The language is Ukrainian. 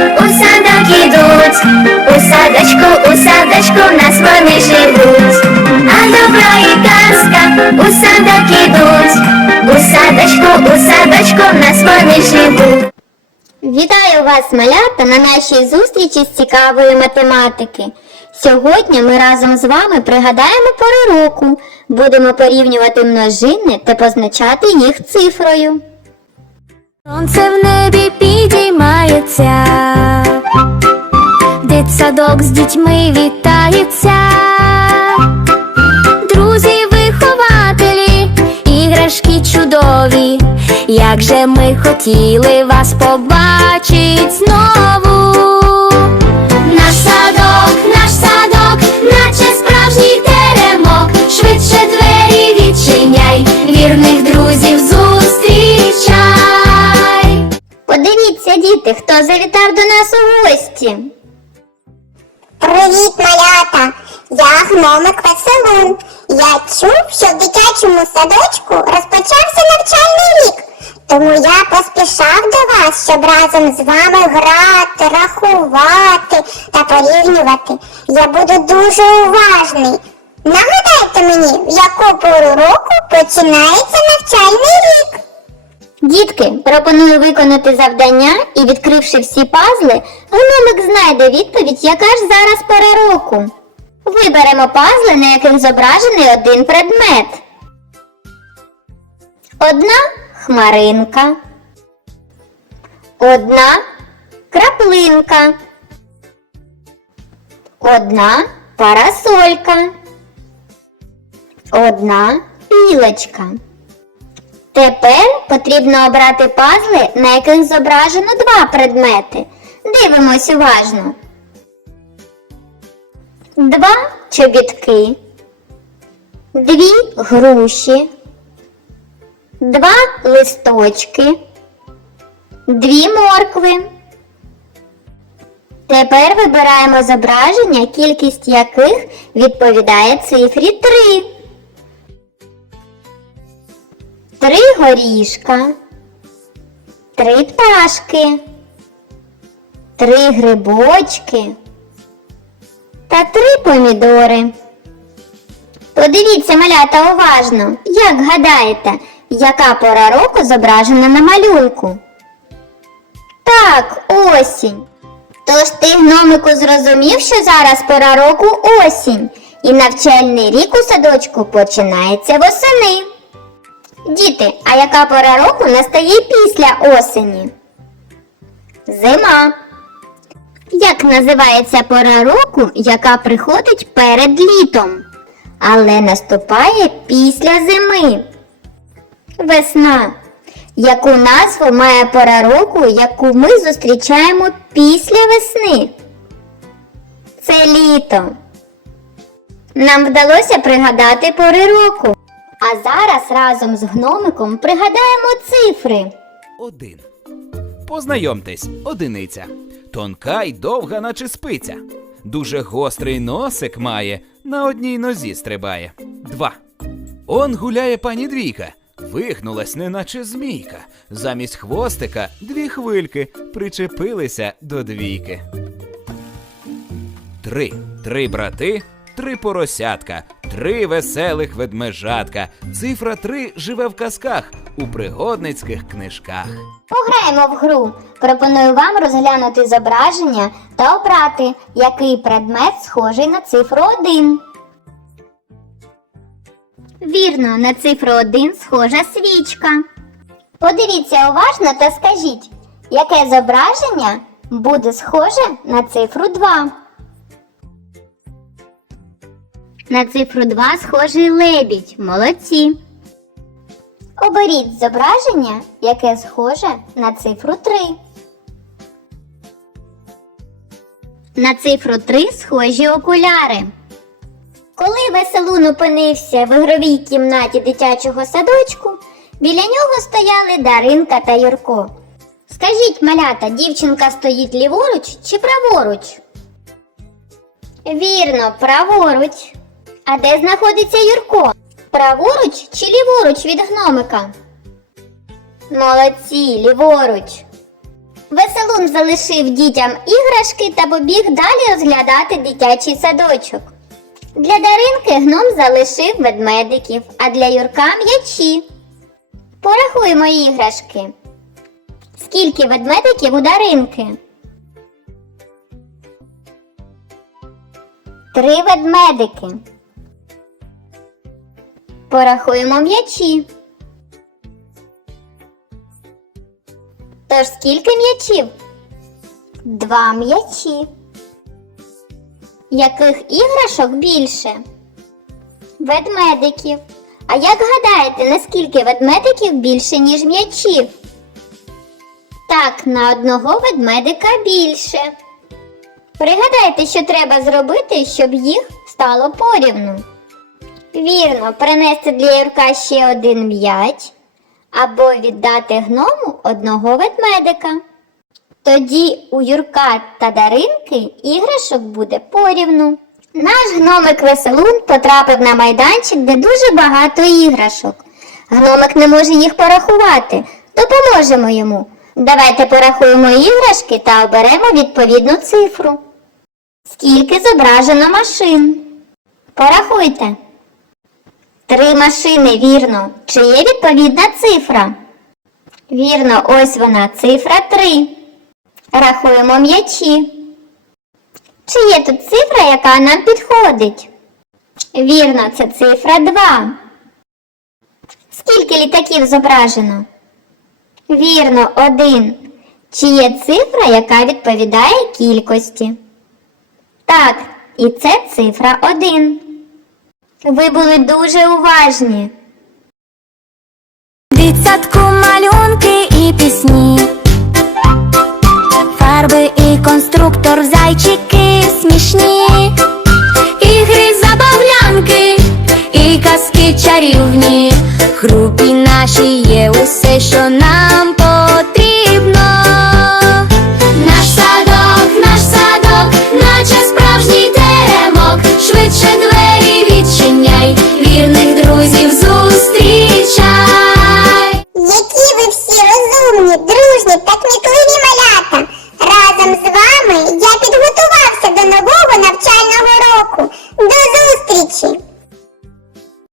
у садок ідуть, у садочку, у садочку в нас вони живуть. А добро і казка у садок ідуть, у садочку, у садочку в нас вони живуть. Вітаю вас, малята, на нашій зустрічі з цікавої математики. Сьогодні ми разом з вами пригадаємо пори року, будемо порівнювати множини та позначати їх цифрою. Сонце в небі підіймається, дитсадок з дітьми вітається, друзі, вихователі, іграшки чудові, як же ми хотіли вас побачить знову. Подивіться, хто завітав до нас у гості. Привіт, малята! Я гномик Веселун. Я чув, що в дитячому садочку розпочався навчальний рік. Тому я поспішав до вас, щоб разом з вами грати, рахувати та порівнювати. Я буду дуже уважний. Нагадайте мені, в яку пору року починається навчальний рік. Дітки, пропоную виконати завдання і, відкривши всі пазли, гномик знайде відповідь, яка ж зараз пора року. Виберемо пазли, на яких зображений один предмет. Одна хмаринка. Одна краплинка. Одна парасолька. Одна пілочка. Тепер потрібно обрати пазли, на яких зображено два предмети. Дивимось уважно. Два чобітки, дві груші, два листочки, дві моркви. Тепер вибираємо зображення, кількість яких відповідає цифрі 3. Три горішка, три пташки, три грибочки та три помідори. Подивіться, малята, уважно, як гадаєте, яка пора року зображена на малюнку? Так, осінь. Тож ти, гномику, зрозумів, що зараз пора року осінь, і навчальний рік у садочку починається восени. Діти, а яка пора року настає після осені? Зима. Як називається пора року, яка приходить перед літом, але наступає після зими? Весна. Яку назву має пора року, яку ми зустрічаємо після весни? Це літо. Нам вдалося пригадати пори року. А зараз разом з гномиком пригадаємо цифри. Один. Познайомтесь, одиниця. Тонка й довга, наче спиця. Дуже гострий носик має, на одній нозі стрибає. Два. Он гуляє пані двійка. Вигнулась, неначе змійка. Замість хвостика дві хвильки причепилися до двійки. Три. Три брати, три поросятка, три веселих ведмежатка. Цифра три живе в казках у пригодницьких книжках. Пограємо в гру. Пропоную вам розглянути зображення та обрати, який предмет схожий на цифру 1. Вірно, на цифру 1 схожа свічка. Подивіться уважно та скажіть, яке зображення буде схоже на цифру 2. На цифру 2 схожий лебідь. Молодці. Оберіть зображення, яке схоже на цифру 3. На цифру 3 схожі окуляри. Коли веселун опинився в ігровій кімнаті дитячого садочку, біля нього стояли Даринка та Юрко. Скажіть, малята, дівчинка стоїть ліворуч чи праворуч? Вірно, праворуч. А де знаходиться Юрко? Праворуч чи ліворуч від гномика? Молодці, ліворуч. Веселун залишив дітям іграшки та побіг далі розглядати дитячий садочок. Для Даринки гном залишив ведмедиків, а для Юрка м'ячі. Порахуємо іграшки. Скільки ведмедиків у Даринки? Три ведмедики. Порахуємо м'ячі. Тож скільки м'ячів? Два м'ячі. Яких іграшок більше? Ведмедиків. А як гадаєте, наскільки ведмедиків більше, ніж м'ячів? Так, на одного ведмедика більше. Пригадайте, що треба зробити, щоб їх стало порівну. Вірно, принести для Юрка ще один м'яч або віддати гному одного ведмедика. Тоді у Юрка та Даринки іграшок буде порівну. Наш гномик Веселун потрапив на майданчик, де дуже багато іграшок. Гномик не може їх порахувати. Допоможемо йому. Давайте порахуємо іграшки та оберемо відповідну цифру. Скільки зображено машин? Порахуйте. Три машини, вірно. Чи є відповідна цифра? Вірно, ось вона, цифра 3. Рахуємо м'ячі. Чи є тут цифра, яка нам підходить? Вірно, це цифра 2. Скільки літаків зображено? Вірно, 1. Чи є цифра, яка відповідає кількості? Так, і це цифра 1. Ви були дуже уважні. Дитсадку малюнки і пісні, фарби і конструктор, зайчики смішні, ігри забавлянки і казки чарівні. хрупі наші є усе, що нам.